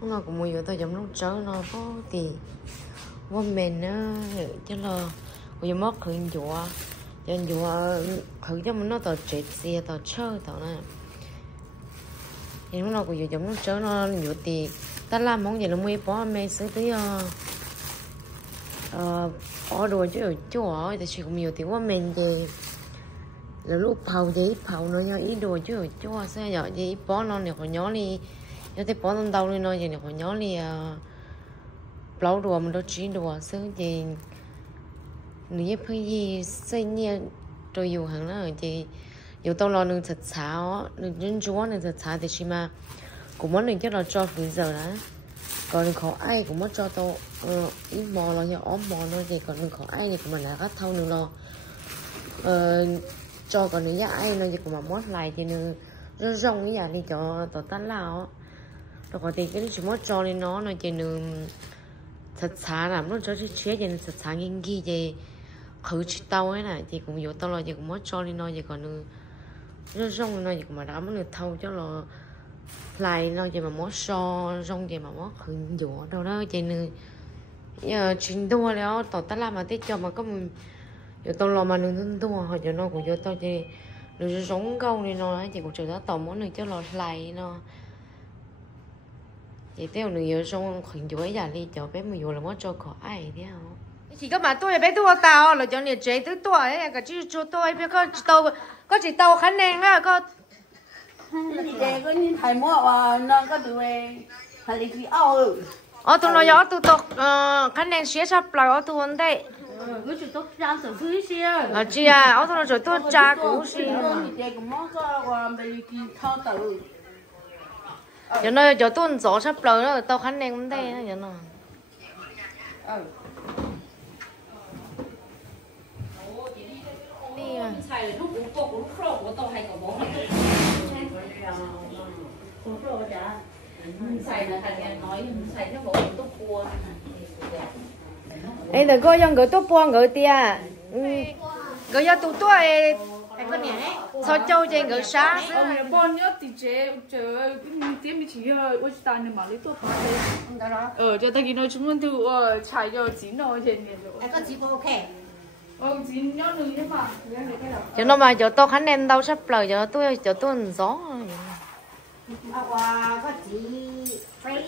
nó cũng mua tao giống lúc chớ nó có thì qua mình á chứ là bây giờ mất khởi dụa cho dụa khởi cho mình nó tao chết xe tao chơi tao nè thì lúc nào cũng giống lúc chớ nó dụa thì ta làm món gì là mua bỏ mẹ xử tí bỏ đồ chứ ở chỗ thì chỉ cũng nhiều tiếng qua mình thì là lúc phao giấy phao nó nhau ít đồ chứ ở chỗ sao giờ giấy bỏ nó này còn nhỏ đi cho tới bỏ trong đầu lên nó gì này còn nhỏ đi lâu đồ mình đâu chỉ đồ sớm thì nếu phải gì xây nhà rồi dùng hàng nó thì dù tao lo nương thật xáo nương dân chúa nương thật xáo thì chỉ mà cũng muốn nương cho nó cho bây giờ đó còn khó ai cũng muốn cho tao ít mò lo như ốm mò nó thì còn nương khó ai thì cũng mà đã cắt thâu nương lo cho còn nếu ai nó thì cũng mà mót lại thì nương rất rong cái nhà đi cho tao tán lao rồi còn thì cái chỉ mót cho lên nó chỉ nương thật xa làm nó cho chiếc chế thì thật xa nghiêng ghi thì khử chỉ tao ấy này thì cũng vô tao lo thì cũng mất cho lên nó thì còn nó rong nó thì cũng mà đã mất được thâu cho nó lại nó thì mà mất so rong thì mà mất khử dỗ đâu đó thì nữa giờ chuyện đuaแล้วtao ta làm mà tết cho mà có mình vô tao lo mà nương đua hoặc cho nó cũng vô tao thì nó giống câu này nó thì cũng chỉ là tao muốn được cho nó lại nó vậy theo nữa xong khẩn chuối giả đi cho bé mình vô là mất cho khó ai thế không chỉ có mà tôi bé tôi tao là cho nên chế tôi ấy cả chứ cho tôi biết có chỉ tàu khánh nền á có thì để có những thầy mua nó có tụi thầy đi tôi nói gió tôi tộc khánh nền xé sắp lại tôi vấn đề cái chuyện tốt ra sở thứ xia chị à tôi nói rồi tôi cha cũ xí để cũng món có bị thao tự cho nó cho tôi gió sắp lại đó tàu khánh nền vấn đề nó nó xài lúc cũng có cũng khô của tao hay có món này cũng khô chả xài là thằng nói xài nó bộ tốt cua đây là coi cho người tốt buông người tia người cho tụi tôi cái này sao châu trên người sáng con nhớ thì chế trời ơi cái tiếng mình chỉ ôi ta nên mà lấy tốt cho ta kia nói chúng mình từ chạy cho chín rồi trên này rồi có chín ok chín nhớ đừng thế mà cho nó mà cho tôi khánh em đâu sắp lời cho tôi gió có chỉ phải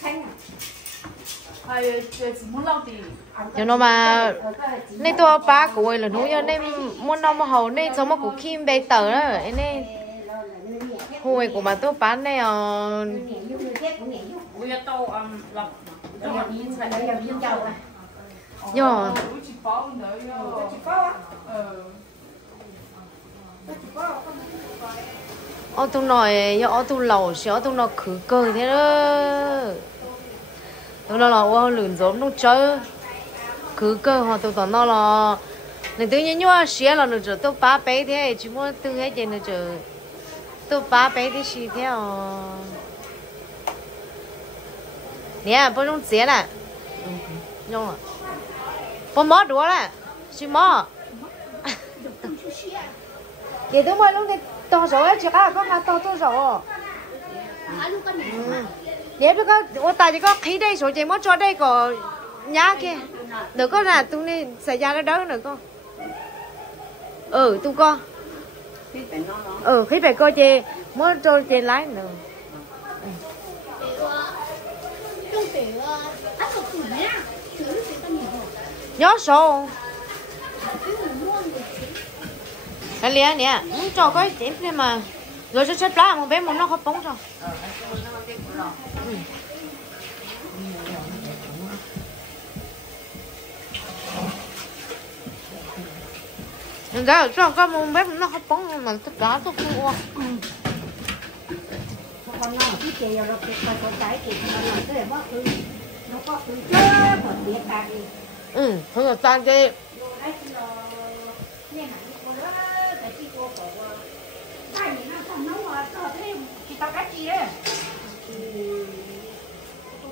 khánh cho nó mà nên tôi ba của là nuôi cho nên muốn đâu mà hầu nên sống mà của kim bê tờ đó nên hồi của mà tôi bán này rồi tôi nói tôi lẩu xéo tôi nói khử cơ thế đó tôi nói là lươn giống nó chơi khử cơ họ tôi toàn nó là nên tự nhiên nhua xé là nó tôi ba bé thế chỉ muốn từ hết trên nó tôi ba bé thì xí theo nè bữa trong xé nè nhung à bữa mót đũa nè xí mót vậy tôi mới lúc này to số ấy chỉ có mà to số nếu biết có tại chỉ có khí đây số chỉ mất cho đây có nhá kia được có là tôi nên xảy ra nó đỡ được con tôi con khí phải coi chê mất cho chê lái nữa nhớ số cái liền nè muốn cho cái chém này mà rồi cho xếp lá một bé một nó không bóng rồi nhưng ra cho cái một bé nó không bóng mà tất cả tôi không qua con nó cái chè rồi cái con cái thì nó làm cái mất thứ nó có thứ chết còn biệt cả đi không được tan chứ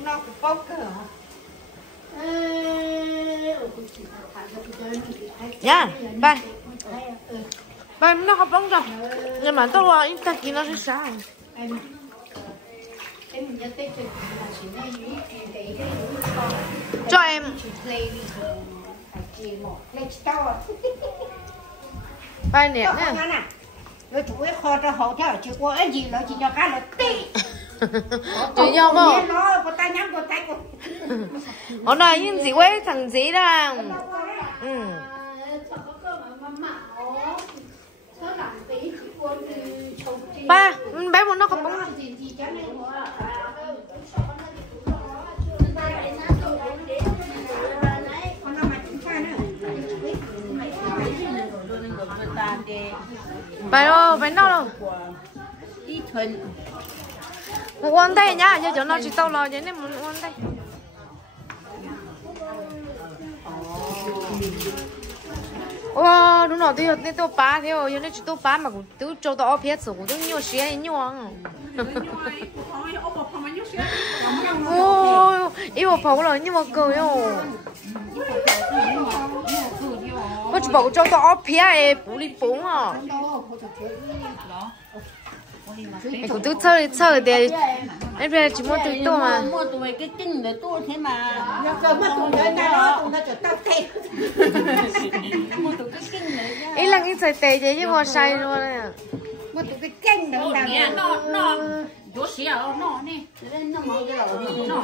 nó cũng bốc cơ hả? Dạ, bye. Bye, nó không bóng rồi. Nhưng mà tôi ít ta kia nó sẽ sao. Cho em. Vai nè nè. Rồi chú ấy kho cho hậu theo chứ có cái gì nó chỉ cho cá là tí. Chị nhau không? Nó có tay nhắm có tay của. Hôm nay những gì quấy thằng gì đó. Ba, bé một nó không bóng. Phải đâu, phải đâu đâu. Một con tay nhá, giờ cho nó chỉ tao lo chứ nên một con tay. Đúng rồi, tôi bán thế rồi, nên tôi bán mà cũng tôi cho tao phía sau cũng tôi nhiều xe nhiều ăn. Ôi, 이거 봐라, 이거 먹어요.我只保找到二片诶，不离崩啊。哎，我都炒的，那边只摸最多嘛。Mua tụi cái kinh để tôi thế mà. Rồi mà tụi nó cho tao thêm. Mua tụi cái kinh này. Ý là cái sợi tê chứ chứ mà sai luôn nè. Mua tụi cái kinh đó là nó chỗ xía nó nè. nó mò cái đầu nó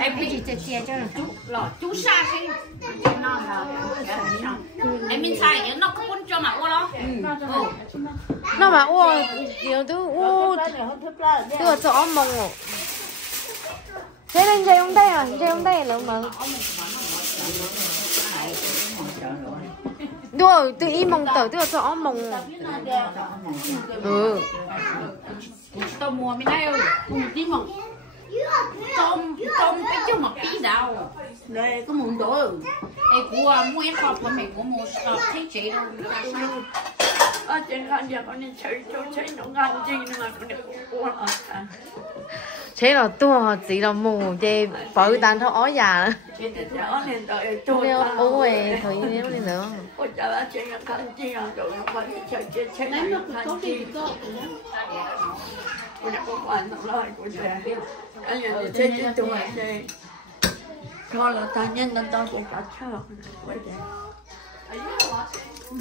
em phải chỉ chia cho chú sa cái nó là em mình xài nó có con cho mà ô lo. Nó mà ô nhiều thứ ô tôi cho ông mông rồi. Thế nên chơi ông đây là mà. Đúng tôi im mông tờ tôi cho ông mông. Tao mua mình đây ơi, tí mà tôm cái chứ mà bí đào. đây có mùng đổ. Ê của mua em học của mình của mua thấy chị đâu. Ở trên khán giả con đi chơi nó ngon gì mà con đi qua à. Thế là tôi họ chỉ là mù chơi bự tàn thôi ói già nữa. Chị thì nhỏ nên đợi tôi ta. Ôi thôi nếu đi nữa. Ôi trời ơi chị là khăn chi à rồi con đi chơi nó khăn chi. Cô đã có quan tâm lời của chị. Anh nhận được chơi tôi chơi. Thôi là ta nhân nên tao cũng cả chờ. Quay đây.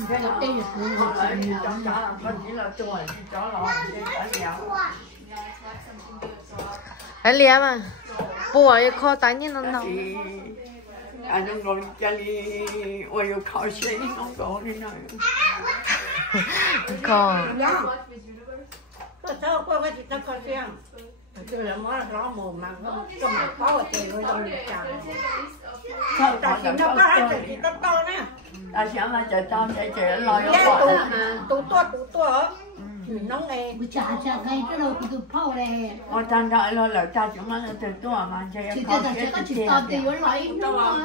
Cái nó tiên là lại trong đó là con chỉ là tôi chó lò cả dạo. Cái liếm à, bùa cái kho tán như nó nóng. Anh không còn chơi ôi khó xí không có đi nào. Kho. Sao qua cái gì tao coi xem. Tôi là món nó mồm mà không mà có ở tiền rồi đâu được chả. Sao tao chỉ nó có ăn thì to nè. Ta sẽ mà chờ tao sẽ chờ lo cho tụ to nóng này chả ngay cái đâu tụ phao này ôi tao đợi lo là ta chúng nó từ tua mà chơi chỉ tao thì nó lại nó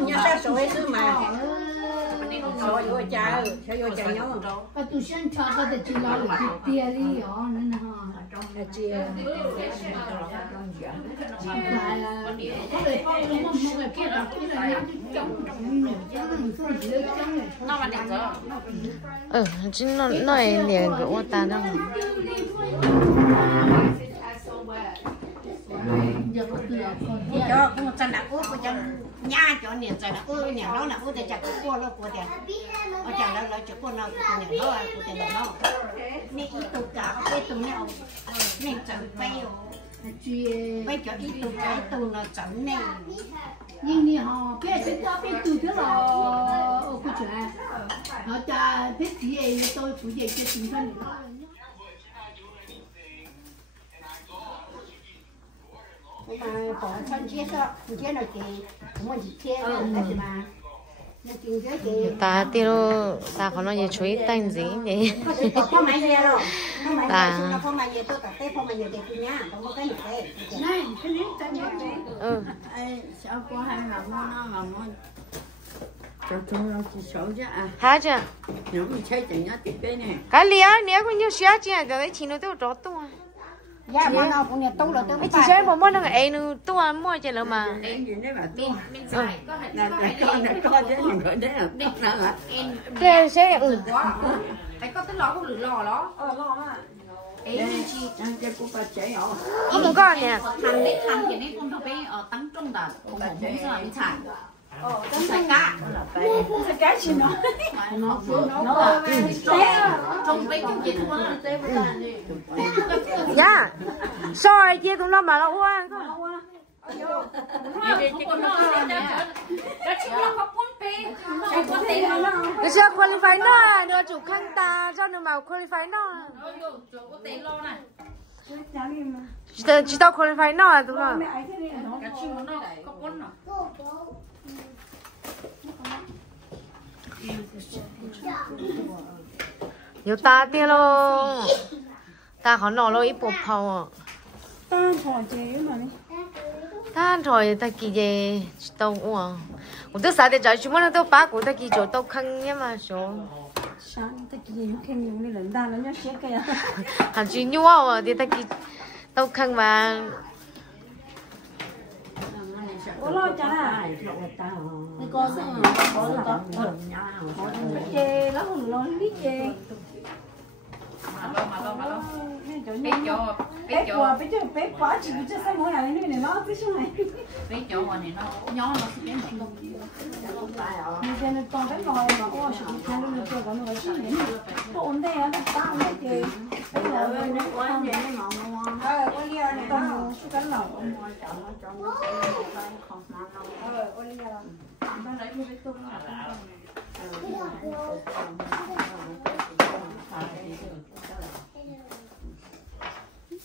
như sao sôi chứ mà sôi vô chả nhau cái tụ sen chả có thể chỉ lo được tiền đi ó nên là là chia nó mà đẹp rồi. Chứ nó liền cái ô ta đâu. cho cũng một chân đã út của chân nhà cho niệm chân đã út niệm đó là út để chặt cua lo của tiền ở chẳng là chặt cua nó của niệm đó của tiền đó nè ít tụ cả cái tụ nhau nè chân bay bây giờ ít tụ cái tụ nó chân nè nhưng mà họ biết chúng ta biết từ thế là ở khu chợ họ ta biết gì ấy tôi phụ gì cho chúng thân mà bỏ chân chia sẻ chia là gì muốn gì chia là gì mà ta tiêu ta có nói gì chú ý tên gì vậy có máy gì đâu ta có máy gì tôi tập tết có máy gì để tôi nhá không có cái gì đấy này cái này ta nhớ sao có hai là nó làm cho tôi chỉ xấu chứ à hả chứ nếu mình chơi chẳng nhớ tiếp bên này cái lia nếu có nhiều xe chứ rồi đấy chỉ nói tôi rõ tôi dạ mà nó cũng nhiệt tu là tôi chỉ chơi một món thằng ấy nữa tôi mua chơi nữa mà em gì đấy mà tôi Mình xài có hệ là con chứ mình gọi đấy là tốt là thế sẽ phải có cái lò không được lò đó lo mà Ăn cho cô bà trẻ ở. Không một con nè. Thành thì nên con thằng bé ở tấn trung đã cũng không muốn sao đi thành. Sai cá. Sai cá chi nó. Nó Trong bé chúng chị thua nó tê với ta đi. Dạ. Sorry, kia tụi nó mà nó uống không? Được chưa? Qualify nó, đưa chủ khăn ta cho nó mà qualify nó. Chỉ tao qualify nó là tụi nó. Nhiều ta tiền luôn. Ta khó nọ lo ít bộ phao à. ta thò chế mà. Ta rồi ta kỳ gì tao uống. Tôi sáng để cho chúng nó tôi bắt của ta kỳ chỗ tao khăn nhá mà số. Sáng ta kỳ gì nó khen nhiều nên lần ta nó nhớ chết cái. Hẳn chỉ nhau à thì ta kỳ tao khăn mà. Ô lo chả à. Cái con sao mà có chê lắm rồi lo biết chê. Bé quá chỉ biết sao mỗi ngày này nó biết sao này. Bé chỗ này nó nhỏ nó sẽ đến một nhưng cho nên con bé ngồi mà ô chỉ biết nó chơi còn nó chỉ đến nó ổn đây á nó tao nó chơi bây giờ nó quá vậy nó ngon con lia này con số cánh lẩu con lia nó lấy một cái tôm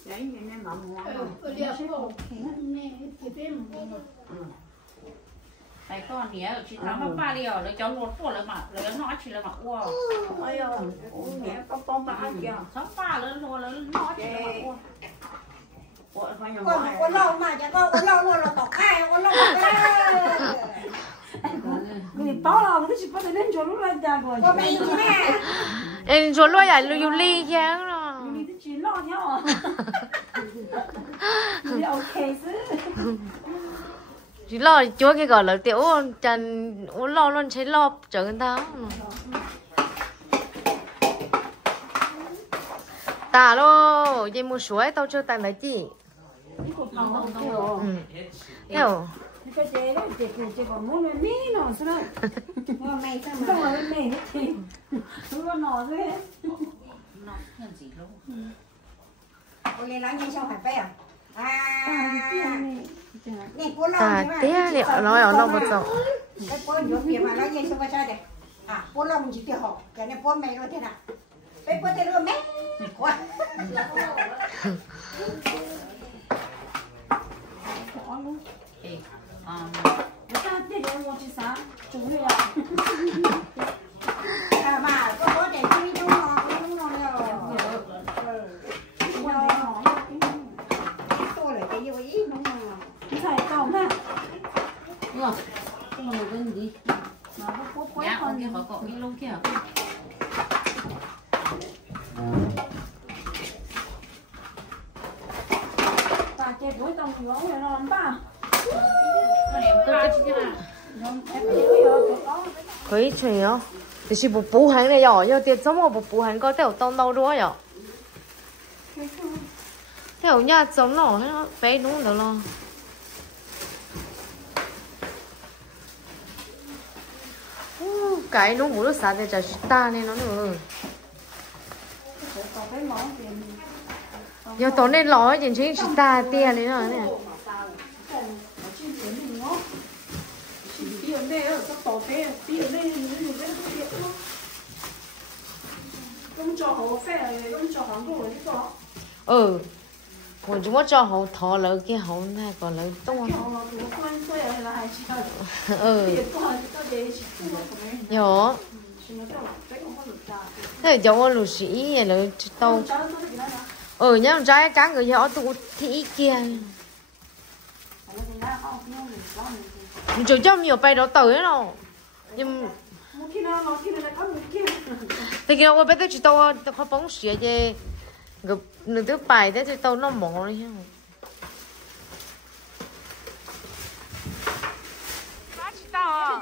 đấy nên mà tại con nhỉ chị thắm nó ba liều lấy cháu lột của lấy mà lấy nó chỉ là mặc uo ơi nhỉ có con ba kìa thắm ba lớn rồi lớn nó chỉ là mặc uo con lâu mà chẳng có con lâu luôn là tỏ khai con lâu người to là nó chỉ có thể lên chỗ lúc lên nhà rồi con mày mẹ Em chỗ lôi à lưu ly kia nó. người thì chỉ lo nhau người ok chứ Chỉ lo chúa cái gọi là tiểu chân uống lo luôn thấy lo chờ người ta. Ta lô, vậy mua suối tao chưa tặng lại chị. Hiểu. cái chế đó chế còn muốn lên ní nó sao mày sao xong rồi lên này thì nó nọ thế nó làm gì luôn con lên nói nhanh sao phải à này cô lo Ta tía liệu nói ở đâu một chỗ. cái cô nhiều việc mà nói nhanh sao phải đây cô lo mình chỉ tiêu học cái này cô mày nói thế nào cái cô tiền luôn mấy quá người ta tiền để mua chi sao chủ này mà có để chui trong nó tôi lại cái gì nó phải còng ha đúng không mà cái gì mà có quấy dạ con kia họ có cái lông kia ta chơi với tông thì nó phải non ba Cái chuyện đó. Thì chỉ bộ bố hành này rồi, nhưng tiền sống mà bộ bố hành có tiểu tông đâu đuôi rồi. Tiểu nhà giống nó hay nó bé đúng được lo. Cái nó ngủ nó sáng thì chả ta nên nó nữa. Giờ tối nên lo chuyện chuyện chỉ ta tiền đấy rồi nè. Ừ, còn chúng nó cho họ thọ lợi kia họ này còn lợi tung ừ nhỏ thế cháu con lùi sĩ lợi tông ừ nhá trái cá người nhỏ tụ thị kia chúng cho nhiều bay đó tới nó nhưng thì khi nào bây giờ chỉ tao khó bóng xỉa chứ gặp nửa thứ bài thế thì tao nó mỏ đi không bác chị tao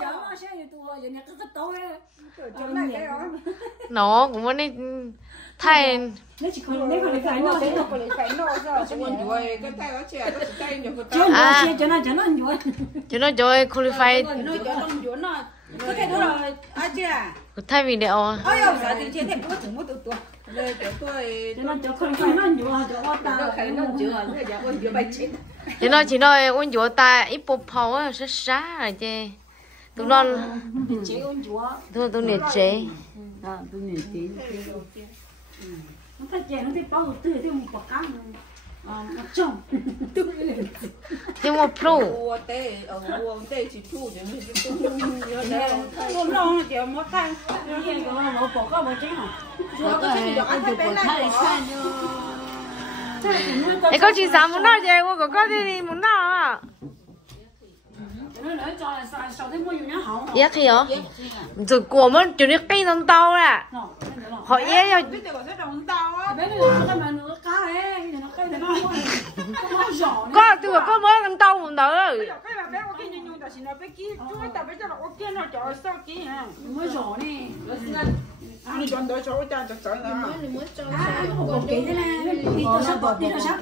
nó cũng muốn đi thay cho nó chơi qualify thay video cho nó chỉ nói uống rượu ta ít bột phao á sát sát rồi chứ tụi nó tụi nhiệt chế nó thấy chè nó thấy bao từ từ một bọc cá một chồng thì một plu có chị sao muốn nói gì có gì muốn nói à dạ thì hả rồi của mình chủ yếu cây non tàu à họ dễ rồi có tôi có mới con tàu một đỡ mới rõ nè anh chọn đôi chỗ cho chọn là một cái thế này đi tôi sắp